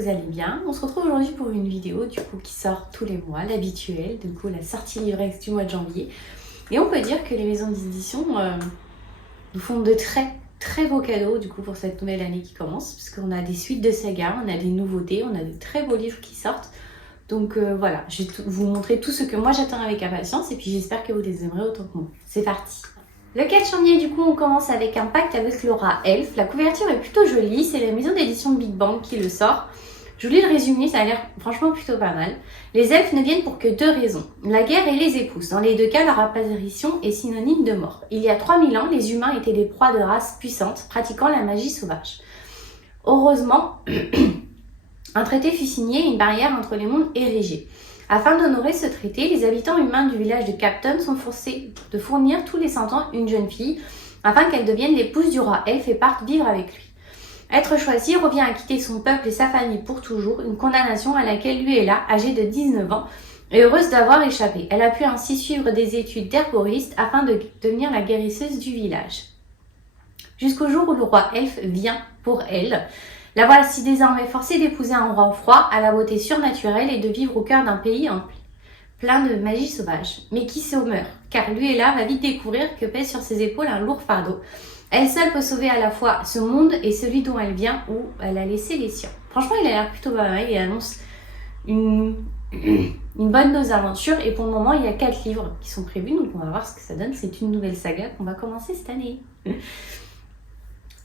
vous allez bien. On se retrouve aujourd'hui pour une vidéo du coup qui sort tous les mois, l'habituel, du coup la sortie livresque du mois de janvier. Et on peut dire que les maisons d'édition nous font de très beaux cadeaux du coup pour cette nouvelle année qui commence, puisqu'on a des suites de sagas, on a des nouveautés, on a de très beaux livres qui sortent. Donc voilà, je vais vous montrer tout ce que moi j'attends avec impatience et puis j'espère que vous les aimerez autant que moi. C'est parti! Le 4 janvier, du coup, on commence avec un pacte avec Laura Elf. La couverture est plutôt jolie, c'est la maison d'édition Big Bang qui le sort. Je vous lis le résumé, ça a l'air franchement plutôt pas mal. Les elfes ne viennent pour que deux raisons, la guerre et les épouses. Dans les deux cas, leur apparition est synonyme de mort. Il y a 3000 ans, les humains étaient des proies de races puissantes, pratiquant la magie sauvage. Heureusement, un traité fut signé et une barrière entre les mondes érigée. Afin d'honorer ce traité, les habitants humains du village de Capton sont forcés de fournir tous les 100 ans une jeune fille afin qu'elle devienne l'épouse du roi elfe et parte vivre avec lui. Être choisie revient à quitter son peuple et sa famille pour toujours, une condamnation à laquelle Luella, âgée de 19 ans, est heureuse d'avoir échappé. Elle a pu ainsi suivre des études d'herboriste afin de devenir la guérisseuse du village. Jusqu'au jour où le roi elfe vient pour elle. La voici désormais forcée d'épouser un roi froid à la beauté surnaturelle et de vivre au cœur d'un pays plein de magie sauvage. Mais qui se meurt, car Luella va vite découvrir que pèse sur ses épaules un lourd fardeau. Elle seule peut sauver à la fois ce monde et celui dont elle vient où elle a laissé les siens. Franchement, il a l'air plutôt pas mal, il annonce une bonne dose d'aventure et pour le moment, il y a 4 livres qui sont prévus, donc on va voir ce que ça donne. C'est une nouvelle saga qu'on va commencer cette année.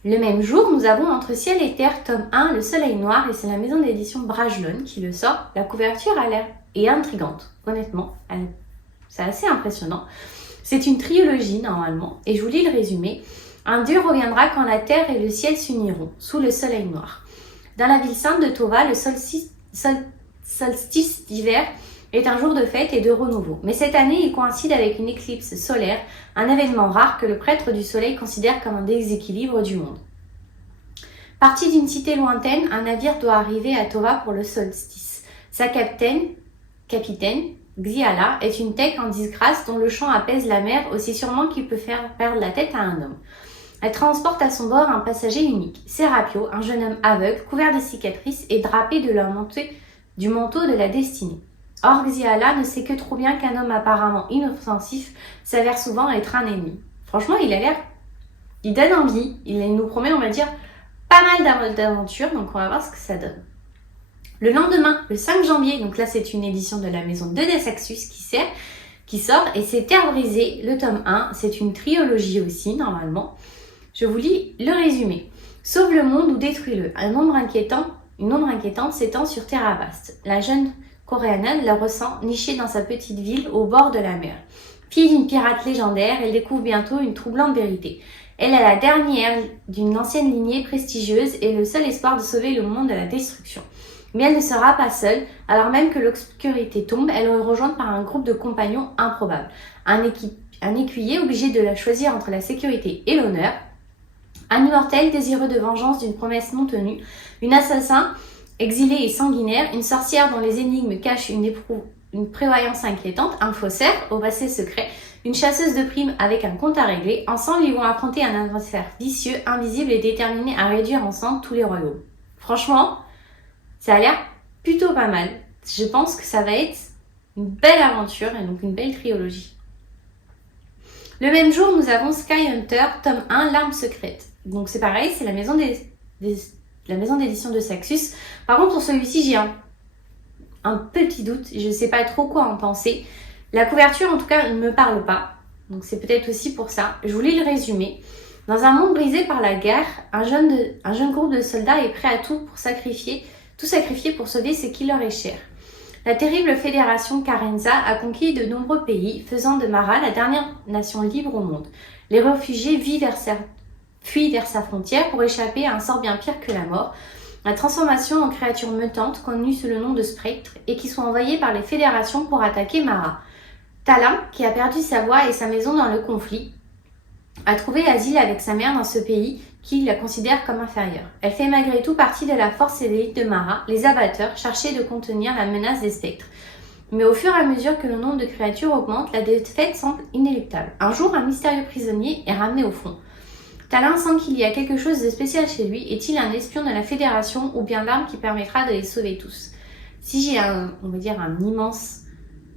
Le même jour, nous avons Entre ciel et terre, tome 1, Le Soleil Noir, et c'est la maison d'édition Brajlon qui le sort. La couverture a l'air intrigante, honnêtement, c'est assez impressionnant. C'est une trilogie normalement, et je vous lis le résumé. Un dieu reviendra quand la terre et le ciel s'uniront, sous le soleil noir. Dans la ville sainte de Tova, le solstice d'hiver est un jour de fête et de renouveau. Mais cette année, il coïncide avec une éclipse solaire, un événement rare que le prêtre du soleil considère comme un déséquilibre du monde. Parti d'une cité lointaine, un navire doit arriver à Tova pour le solstice. Sa capitaine, Xiala, est une tech en disgrâce dont le chant apaise la mer aussi sûrement qu'il peut faire perdre la tête à un homme. Elle transporte à son bord un passager unique, Serapio, un jeune homme aveugle, couvert de cicatrices et drapé du manteau de la destinée. Or, Xiala ne sait que trop bien qu'un homme apparemment inoffensif s'avère souvent être un ennemi. Franchement, il donne envie, il nous promet, on va dire, pas mal d'aventures, donc on va voir ce que ça donne. Le lendemain, le 5 janvier, donc là c'est une édition de la maison de Desaxus qui sort, et c'est Terre brisée, le tome 1, c'est une trilogie aussi normalement. Je vous lis le résumé. Sauve le monde ou détruis-le. Une ombre inquiétante s'étend sur Terra Vaste. La jeune Coréenne la ressent nichée dans sa petite ville au bord de la mer. Fille d'une pirate légendaire, elle découvre bientôt une troublante vérité. Elle est la dernière d'une ancienne lignée prestigieuse et le seul espoir de sauver le monde de la destruction. Mais elle ne sera pas seule, alors même que l'obscurité tombe, elle est rejointe par un groupe de compagnons improbables. Un écuyer obligé de la choisir entre la sécurité et l'honneur, un immortel désireux de vengeance d'une promesse non tenue, un assassin exilé et sanguinaire, une sorcière dont les énigmes cachent une prévoyance inquiétante, un faussaire au passé secret, une chasseuse de primes avec un compte à régler. Ensemble, ils vont affronter un adversaire vicieux, invisible et déterminé à réduire ensemble tous les royaumes. Franchement, ça a l'air plutôt pas mal. Je pense que ça va être une belle aventure et donc une belle trilogie. Le même jour, nous avons Sky Hunter, tome 1, L'arme secrète. Donc c'est pareil, c'est la maison d'édition de Saxus. Par contre, pour celui-ci, j'ai un petit doute. Je ne sais pas trop quoi en penser. La couverture, en tout cas, ne me parle pas. Donc c'est peut-être aussi pour ça. Je vous lis le résumé. Dans un monde brisé par la guerre, un jeune groupe de soldats est prêt à tout sacrifier pour sauver ce qui leur est cher. La terrible fédération Carenza a conquis de nombreux pays, faisant de Mara la dernière nation libre au monde. Les réfugiés fuient vers sa frontière pour échapper à un sort bien pire que la mort, la transformation en créatures mutantes connues sous le nom de spectres et qui sont envoyées par les fédérations pour attaquer Mara. Talin, qui a perdu sa voix et sa maison dans le conflit, a trouvé asile avec sa mère dans ce pays qui la considère comme inférieure. Elle fait malgré tout partie de la force élite de Mara, les abatteurs, chargés de contenir la menace des spectres. Mais au fur et à mesure que le nombre de créatures augmente, la défaite semble inéluctable. Un jour, un mystérieux prisonnier est ramené au front. Talin sent qu'il y a quelque chose de spécial chez lui. Est-il un espion de la Fédération ou bien l'arme qui permettra de les sauver tous? Si j'ai on va dire un immense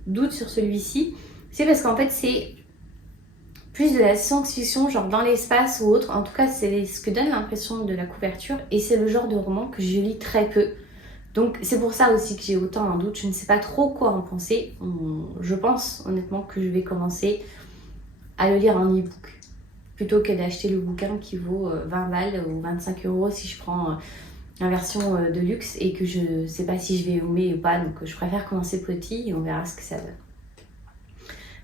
doute sur celui-ci, c'est parce qu'en fait c'est plus de la science-fiction, genre dans l'espace ou autre. En tout cas, c'est ce que donne l'impression de la couverture et c'est le genre de roman que je lis très peu. Donc c'est pour ça aussi que j'ai autant un doute. Je ne sais pas trop quoi en penser. Je pense honnêtement que je vais commencer à le lire en e-book plutôt que d'acheter le bouquin qui vaut 20 balles ou 25 € si je prends la version de luxe et que je ne sais pas si je vais aimer ou pas. Donc je préfère commencer petit et on verra ce que ça donne.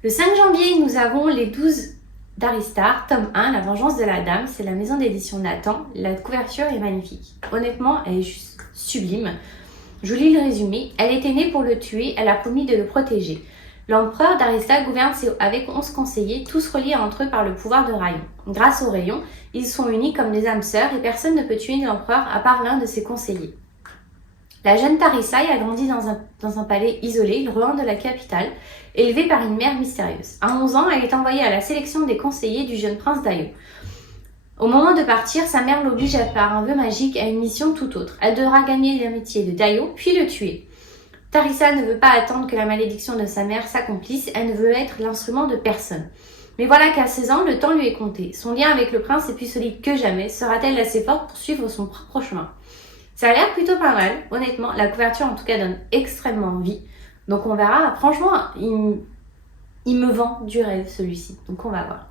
Le 5 janvier, nous avons les 12 d'Aristar, tome 1, La vengeance de la dame. C'est la maison d'édition Nathan. La couverture est magnifique. Honnêtement, elle est juste sublime. Je vous lis le résumé. Elle était née pour le tuer, elle a promis de le protéger. L'empereur d'Aristar gouverne avec 11 conseillers, tous reliés entre eux par le pouvoir de Rayon. Grâce au Rayon, ils sont unis comme des âmes sœurs et personne ne peut tuer l'empereur à part l'un de ses conseillers. La jeune Tarissaï a grandi dans un palais isolé, loin de la capitale, élevée par une mère mystérieuse. À 11 ans, elle est envoyée à la sélection des conseillers du jeune prince Dayo. Au moment de partir, sa mère l'oblige par un vœu magique à une mission tout autre. Elle devra gagner l'amitié de Dayo, puis le tuer. Tarissa ne veut pas attendre que la malédiction de sa mère s'accomplisse, elle ne veut être l'instrument de personne. Mais voilà qu'à 16 ans, le temps lui est compté. Son lien avec le prince est plus solide que jamais. Sera-t-elle assez forte pour suivre son propre chemin? Ça a l'air plutôt pas mal, honnêtement. La couverture, en tout cas, donne extrêmement envie. Donc on verra. Franchement, il me vend du rêve, celui-ci. Donc on va voir.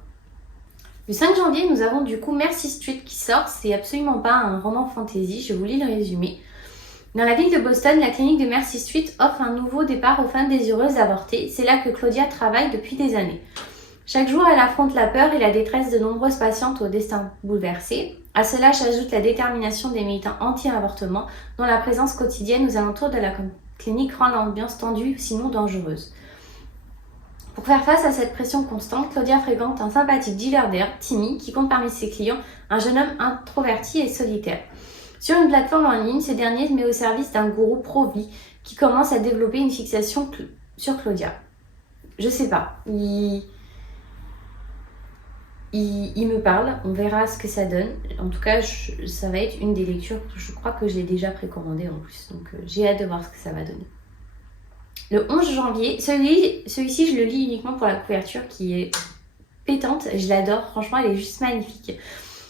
Le 5 janvier, nous avons du coup Mercy Street qui sort. C'est absolument pas un roman fantasy. Je vous lis le résumé. Dans la ville de Boston, la clinique de Mercy Street offre un nouveau départ aux femmes désireuses d'avorter. C'est là que Claudia travaille depuis des années. Chaque jour, elle affronte la peur et la détresse de nombreuses patientes au destin bouleversé. À cela s'ajoute la détermination des militants anti-avortement, dont la présence quotidienne aux alentours de la clinique rend l'ambiance tendue, sinon dangereuse. Pour faire face à cette pression constante, Claudia fréquente un sympathique dealer d'air, Timmy, qui compte parmi ses clients un jeune homme introverti et solitaire. Sur une plateforme en ligne, ce dernier se met au service d'un gourou pro-vie qui commence à développer une fixation sur Claudia. Je sais pas, il me parle, on verra ce que ça donne. En tout cas, ça va être une des lectures, je crois que je l'ai déjà précommandée en plus, donc j'ai hâte de voir ce que ça va donner. Le 11 janvier, celui-ci je le lis uniquement pour la couverture qui est pétante, je l'adore, franchement elle est juste magnifique.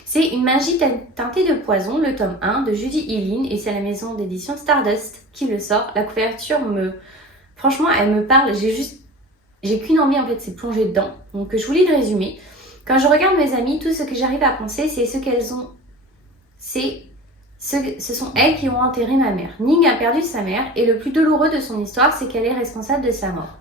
C'est Une magie teintée de poison, le tome 1 de Judy Hillin et c'est la maison d'édition Stardust qui le sort. La couverture franchement elle me parle, j'ai qu'une envie en fait, c'est plonger dedans. Donc je vous lis le résumé. Quand je regarde mes amies, tout ce que j'arrive à penser, c'est ce qu'elles ont. Ce sont elles qui ont enterré ma mère. Ning a perdu sa mère et le plus douloureux de son histoire, c'est qu'elle est responsable de sa mort.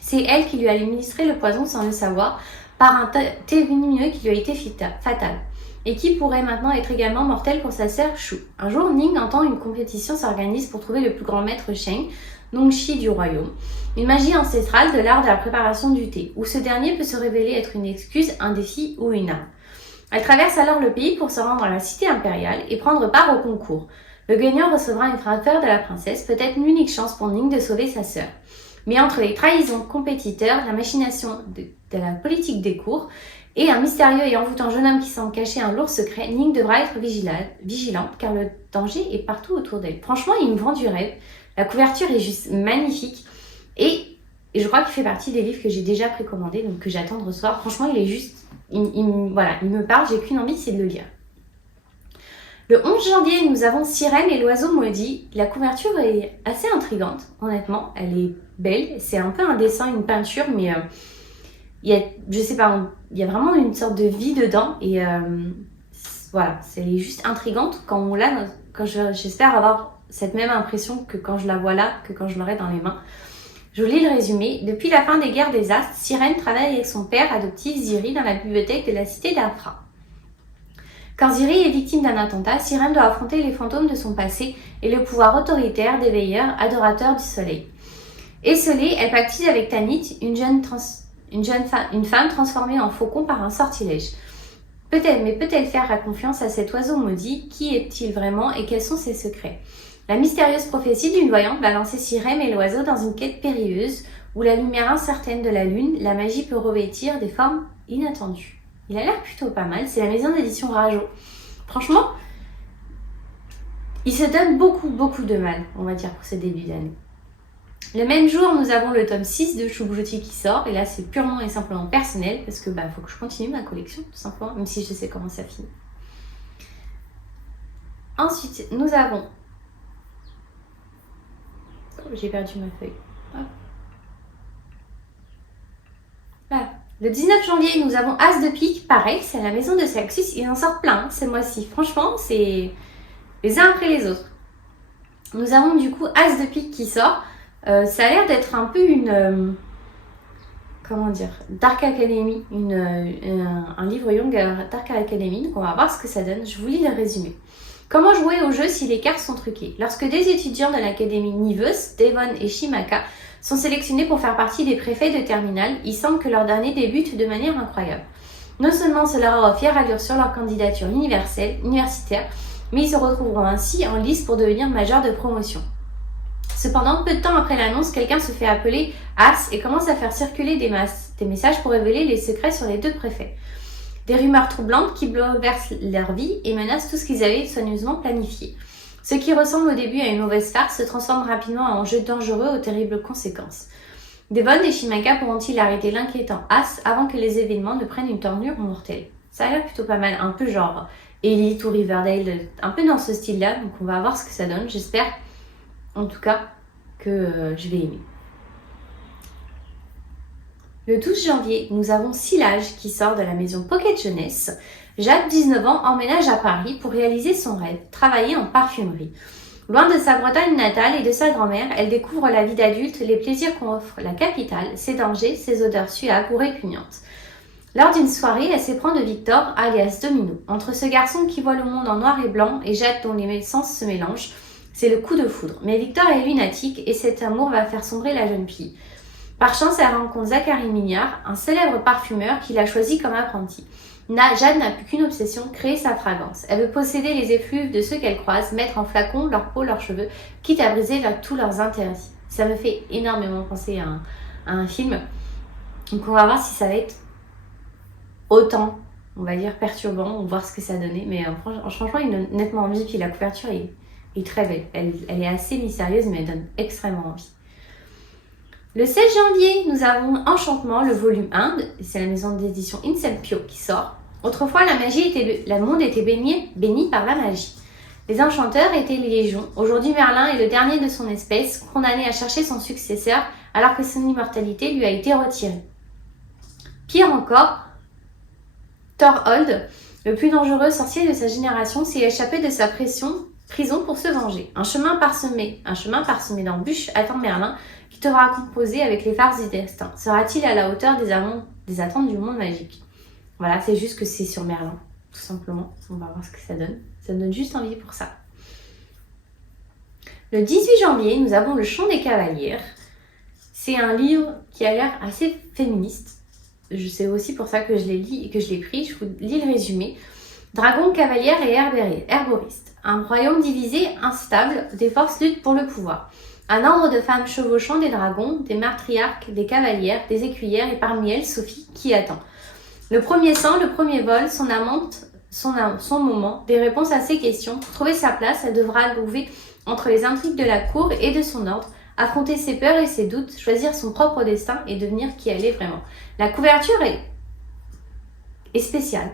C'est elle qui lui a administré le poison sans le savoir, par un thé lumineux qui lui a été fatal, et qui pourrait maintenant être également mortel pour sa sœur Shu. Un jour, Ning entend une compétition s'organise pour trouver le plus grand maître Sheng, Nongxi du royaume, une magie ancestrale de l'art de la préparation du thé, où ce dernier peut se révéler être une excuse, un défi ou une arme. Elle traverse alors le pays pour se rendre à la cité impériale et prendre part au concours. Le gagnant recevra une faveur de la princesse, peut-être l'unique chance pour Ning de sauver sa sœur. Mais entre les trahisons compétiteurs, la machination de la politique des cours et un mystérieux et envoûtant jeune homme qui semble cacher un lourd secret, Ning devra être vigilante car le danger est partout autour d'elle. Franchement, il me vend du rêve. La couverture est juste magnifique et je crois qu'il fait partie des livres que j'ai déjà précommandés, donc que j'attends de recevoir. Franchement, il est juste, il me parle, j'ai qu'une envie, c'est de le lire. Le 11 janvier, nous avons Sirène et l'oiseau maudit. La couverture est assez intrigante, honnêtement. Elle est belle. C'est un peu un dessin, une peinture, mais il y a vraiment une sorte de vie dedans. Et voilà, c'est juste intrigante quand on l'a. J'espère avoir cette même impression que quand je la vois là, que quand je l'aurai dans les mains. Je vous lis le résumé. Depuis la fin des guerres des astres, Sirène travaille avec son père adoptif Ziri dans la bibliothèque de la cité d'Afra. Quand Ziri est victime d'un attentat, Sirène doit affronter les fantômes de son passé et le pouvoir autoritaire des veilleurs, adorateurs du soleil. Esselée, elle pactise avec Tanit, une femme transformée en faucon par un sortilège. Peut-elle faire confiance à cet oiseau maudit? Qui est-il vraiment et quels sont ses secrets? La mystérieuse prophétie d'une voyante va lancer Sirène et l'oiseau dans une quête périlleuse où la lumière incertaine de la lune, la magie peut revêtir des formes inattendues. Il a l'air plutôt pas mal. C'est la maison d'édition Rajo. Franchement, il se donne beaucoup de mal, on va dire, pour ce début d'année. Le même jour, nous avons le tome 6 de Chouboujouti qui sort. Et là, c'est purement et simplement personnel parce que faut que je continue ma collection, tout simplement, même si je sais comment ça finit. Ensuite, nous avons... Oh, j'ai perdu ma feuille. Hop. Voilà. Le 19 janvier, nous avons As de pique. Pareil, c'est à la maison de Saxus. Il en sort plein ce mois-ci. Franchement, c'est les uns après les autres. Nous avons du coup As de pique qui sort. Ça a l'air d'être un peu une... comment dire, Dark Academy, un livre Young Dark Academy. Donc on va voir ce que ça donne. Je vous lis le résumé. Comment jouer au jeu si les cartes sont truquées? Lorsque des étudiants de l'académie Niveus, Devon et Shimaka, sont sélectionnés pour faire partie des préfets de terminale, il semble que leur dernier débute de manière incroyable. Non seulement cela aura fière allure sur leur candidature universitaire, mais ils se retrouveront ainsi en lice pour devenir majors de promotion. Cependant, peu de temps après l'annonce, quelqu'un se fait appeler As et commence à faire circuler des messages pour révéler les secrets sur les deux préfets. Des rumeurs troublantes qui bouleversent leur vie et menacent tout ce qu'ils avaient soigneusement planifié. Ce qui ressemble au début à une mauvaise farce se transforme rapidement en jeu dangereux aux terribles conséquences. Devon et Shimaka pourront-ils arrêter l'inquiétant As avant que les événements ne prennent une tournure mortelle? Ça a l'air plutôt pas mal, un peu genre Elite ou Riverdale, un peu dans ce style-là, donc on va voir ce que ça donne. J'espère en tout cas que je vais aimer. Le 12 janvier, nous avons Silage qui sort de la maison Pocket Jeunesse. Jade, 19 ans, emménage à Paris pour réaliser son rêve, travailler en parfumerie. Loin de sa Bretagne natale et de sa grand-mère, elle découvre la vie d'adulte, les plaisirs qu'offre la capitale, ses dangers, ses odeurs suaves ou répugnantes. Lors d'une soirée, elle s'éprend de Victor, alias Domino. Entre ce garçon qui voit le monde en noir et blanc et Jade dont les sens se mélangent, c'est le coup de foudre. Mais Victor est lunatique et cet amour va faire sombrer la jeune fille. Par chance, elle rencontre Zachary Mignard, un célèbre parfumeur qui l'a choisi comme apprenti. Jade n'a plus qu'une obsession, créer sa fragrance. Elle veut posséder les effluves de ceux qu'elle croise, mettre en flacon leur peau, leurs cheveux, quitte à briser tous leurs interdits. Ça me fait énormément penser à un film. Donc on va voir si ça va être autant, on va dire, perturbant, on va voir ce que ça donnait. Mais franchement, il donne nettement envie, puis la couverture est très belle. Elle est assez mystérieuse, mais elle donne extrêmement envie. Le 16 janvier, nous avons Enchantement, le volume 1, c'est la maison d'édition Inceptio qui sort. Autrefois, le monde était béni par la magie. Les enchanteurs étaient légion. Aujourd'hui, Merlin est le dernier de son espèce, condamné à chercher son successeur alors que son immortalité lui a été retirée. Pire encore, Thorhold, le plus dangereux sorcier de sa génération, s'est échappé de sa prison pour se venger. Un chemin parsemé d'embûches attend Merlin, qui devra composer avec les farces du destin. Sera-t-il à la hauteur des attentes du monde magique? Voilà, c'est juste que c'est sur Merlin, tout simplement. On va voir ce que ça donne. Ça me donne juste envie pour ça. Le 18 janvier, nous avons Le Chant des Cavalières. C'est un livre qui a l'air assez féministe. C'est aussi pour ça que je l'ai pris. Je vous lis le résumé. Dragon, cavalière et herboriste. Un royaume divisé, instable, des forces luttent pour le pouvoir. Un ordre de femmes chevauchant des dragons, des matriarques, des cavalières, des écuyères et parmi elles Sophie qui attend. Le premier sang, le premier vol, son amante, son moment, des réponses à ses questions. Pour trouver sa place, elle devra trouver entre les intrigues de la cour et de son ordre, affronter ses peurs et ses doutes, choisir son propre destin et devenir qui elle est vraiment. La couverture est spéciale.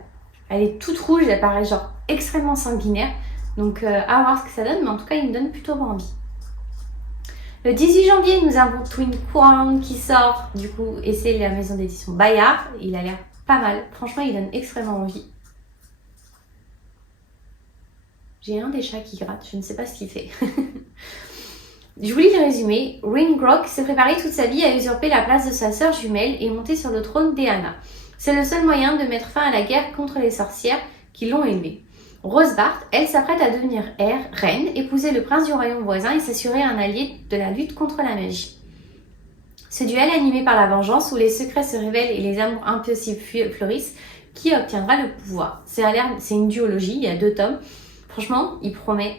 Elle est toute rouge, elle paraît genre extrêmement sanguinaire. Donc à voir ce que ça donne, mais en tout cas il me donne plutôt envie. Le 18 janvier, nous avons Twin Crown qui sort du coup, et c'est la maison d'édition Bayard. Il a l'air pas mal, franchement il donne extrêmement envie. J'ai un des chats qui gratte, je ne sais pas ce qu'il fait. Je vous lis le résumé. Ringrock s'est préparé toute sa vie à usurper la place de sa sœur jumelle et monter sur le trône d'Eanna. C'est le seul moyen de mettre fin à la guerre contre les sorcières qui l'ont élevée. Rosebart, elle, s'apprête à devenir reine, épouser le prince du royaume voisin et s'assurer un allié de la lutte contre la magie. Ce duel animé par la vengeance, où les secrets se révèlent et les amours impossibles fleurissent, qui obtiendra le pouvoir? C'est une duologie, il y a 2 tomes. Franchement, il promet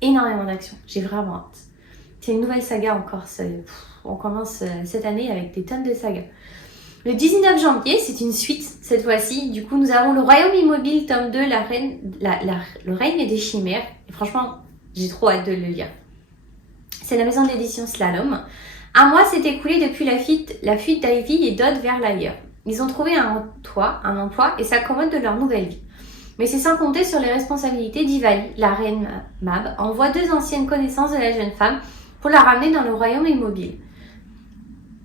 énormément d'action. J'ai vraiment hâte. C'est une nouvelle saga encore. On commence cette année avec des tonnes de sagas. Le 19 janvier, c'est une suite cette fois-ci. Du coup, nous avons le Royaume Immobile, tome 2, le règne des chimères. Et franchement, j'ai trop hâte de le lire. C'est la maison d'édition Slalom. Un mois s'est écoulé depuis la fuite d'Ivy et Dodd vers l'ailleurs. Ils ont trouvé un toit, un emploi et s'accommodent de leur nouvelle vie. Mais c'est sans compter sur les responsabilités d'Ivali, la reine Mab, envoie 2 anciennes connaissances de la jeune femme pour la ramener dans le Royaume Immobile.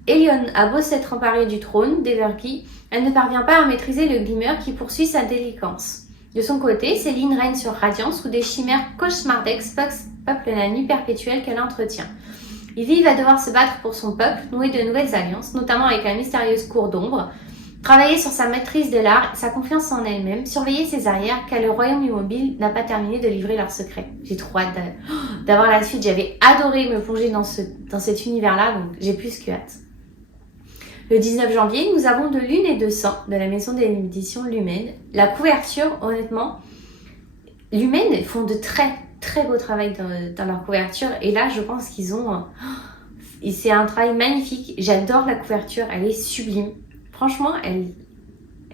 Elion a beau s'être emparée du trône d'Evergy, elle ne parvient pas à maîtriser le Glimmer qui poursuit sa délinquance. De son côté, Céline règne sur Radiance où des chimères cauchemardesques peuplent la nuit perpétuelle qu'elle entretient. Ivy va devoir se battre pour son peuple, nouer de nouvelles alliances, notamment avec la mystérieuse cour d'ombre, travailler sur sa maîtrise de l'art, sa confiance en elle-même, surveiller ses arrières, car le Royaume Immobile n'a pas terminé de livrer leurs secrets. J'ai trop hâte d'avoir la suite, j'avais adoré me plonger dans cet univers-là, donc j'ai plus que hâte. Le 19 janvier, nous avons De Lune et de Sang de la maison d'édition Lumen. La couverture, honnêtement, Lumen font de très beau travail dans leur couverture. Et là, je pense qu'ils ont... c'est un travail magnifique. J'adore la couverture, elle est sublime. Franchement, elle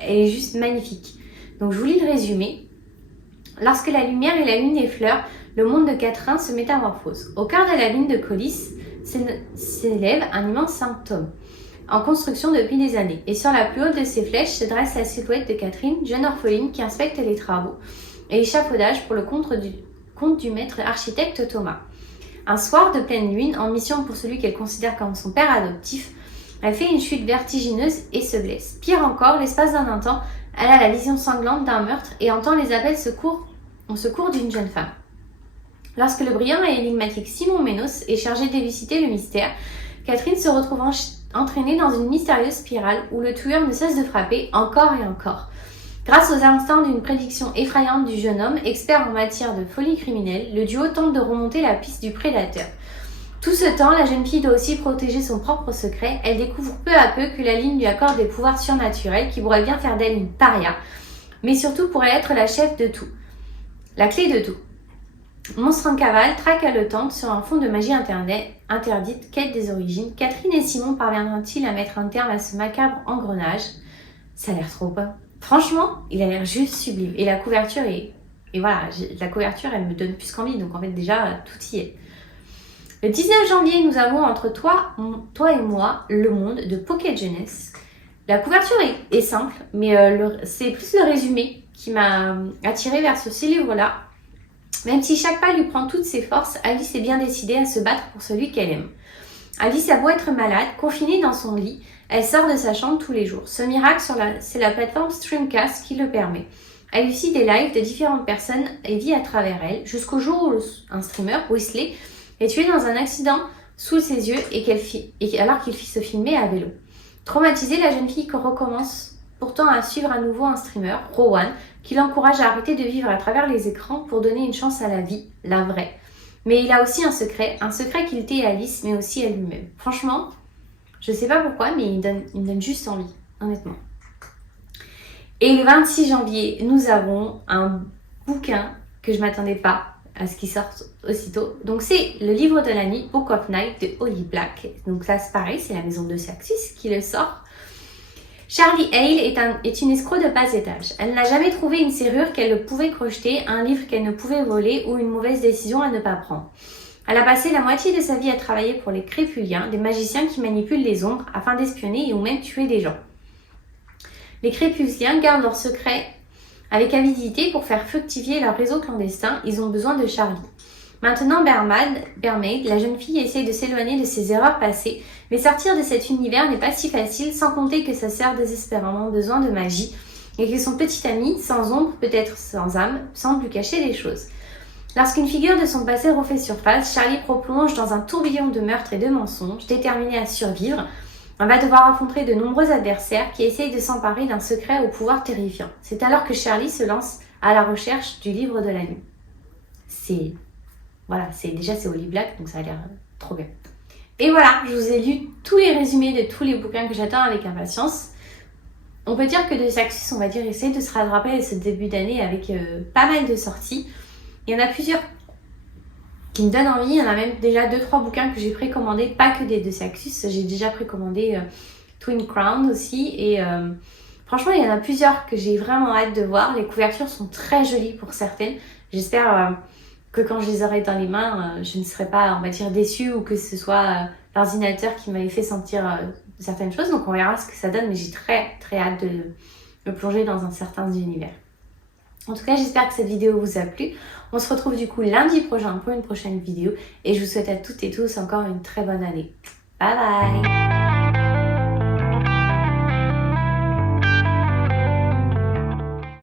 est juste magnifique. Donc, je vous lis le résumé. Lorsque la lumière et la lune effleurent, le monde de Catherine se métamorphose. Au cœur de la lune de Colis s'élève un immense symptôme, en construction depuis des années. Et sur la plus haute de ses flèches se dresse la silhouette de Catherine, jeune orpheline qui inspecte les travaux et l'échafaudage pour le compte du maître architecte Thomas. Un soir de pleine lune, en mission pour celui qu'elle considère comme son père adoptif, elle fait une chute vertigineuse et se blesse. Pire encore, l'espace d'un instant, elle a la vision sanglante d'un meurtre et entend les appels au secours d'une jeune femme. Lorsque le brillant et énigmatique Simon Ménos est chargé d'élucider le mystère, Catherine se retrouve entraînée dans une mystérieuse spirale où le tueur ne cesse de frapper encore et encore. Grâce aux instants d'une prédiction effrayante du jeune homme, expert en matière de folie criminelle, le duo tente de remonter la piste du prédateur. Tout ce temps, la jeune fille doit aussi protéger son propre secret. Elle découvre peu à peu que la ligne lui accorde des pouvoirs surnaturels qui pourraient bien faire d'elle une paria, mais surtout pourrait être la chef de tout, la clé de tout. Monstre en cavale, traque haletante sur un fond de magie interdite, quête des origines. Catherine et Simon parviendront-ils à mettre un terme à ce macabre engrenage? Ça a l'air trop beau. Franchement, il a l'air juste sublime. Et la couverture la couverture, elle me donne plus qu'envie. Donc en fait, déjà, tout y est. Le 19 janvier, nous avons entre toi et moi, Le Monde de Pocket Jeunesse. La couverture est simple, mais c'est plus le résumé qui m'a attirée vers ce livre-là. Même si chaque pas lui prend toutes ses forces, Alice est bien décidée à se battre pour celui qu'elle aime. Alice a beau être malade, confinée dans son lit, elle sort de sa chambre tous les jours. Ce miracle, c'est la plateforme Streamcast qui le permet. Elle suit des lives de différentes personnes et vit à travers elles, jusqu'au jour où un streamer, Wesley, est tué dans un accident sous ses yeux alors qu'il fit se filmer à vélo. Traumatisée, la jeune fille recommence pourtant à suivre à nouveau un streamer, Rowan, qui l'encourage à arrêter de vivre à travers les écrans pour donner une chance à la vie, la vraie. Mais il a aussi un secret qu'il tait à Alice, mais aussi à lui-même. Franchement, je sais pas pourquoi, mais il me donne juste envie, honnêtement. Et le 26 janvier, nous avons un bouquin que je m'attendais pas à ce qu'il sorte aussitôt. Donc c'est le livre de la nuit, Book of Night de Holly Black. Donc ça c'est pareil, c'est la maison de Saxus qui le sort. Charlie Hale est une escroc de bas étage. Elle n'a jamais trouvé une serrure qu'elle pouvait crocheter, un livre qu'elle ne pouvait voler ou une mauvaise décision à ne pas prendre. Elle a passé la moitié de sa vie à travailler pour les Crépuliens, des magiciens qui manipulent les ombres afin d'espionner et ou même tuer des gens. Les Crépuliens gardent leurs secrets avec avidité pour faire fructifier leur réseau clandestin. Ils ont besoin de Charlie. Maintenant, Mermaid, la jeune fille, essaie de s'éloigner de ses erreurs passées, mais sortir de cet univers n'est pas si facile, sans compter que sa sœur désespérément besoin de magie et que son petit ami, sans ombre, peut-être sans âme, semble lui cacher des choses. Lorsqu'une figure de son passé refait surface, Charlie plonge dans un tourbillon de meurtres et de mensonges, déterminé à survivre. On va devoir affronter de nombreux adversaires qui essayent de s'emparer d'un secret au pouvoir terrifiant. C'est alors que Charlie se lance à la recherche du livre de la nuit. C'est Holly Black, donc ça a l'air trop bien. Et voilà, je vous ai lu tous les résumés de tous les bouquins que j'attends avec impatience. On peut dire que de Saxus, on va dire, essaie de se rattraper à ce début d'année avec pas mal de sorties. Il y en a plusieurs qui me donnent envie. Il y en a même déjà 2-3 bouquins que j'ai précommandés, pas que des de Saxus. J'ai déjà précommandé Twin Crown aussi. Et franchement, il y en a plusieurs que j'ai vraiment hâte de voir. Les couvertures sont très jolies pour certaines. J'espère que quand je les aurai dans les mains, je ne serai pas, on va dire, déçue ou que ce soit l'ordinateur qui m'avait fait sentir certaines choses. Donc on verra ce que ça donne, mais j'ai très très hâte de me plonger dans un certain univers. En tout cas, j'espère que cette vidéo vous a plu. On se retrouve du coup lundi prochain pour une prochaine vidéo et je vous souhaite à toutes et tous encore une très bonne année. Bye bye!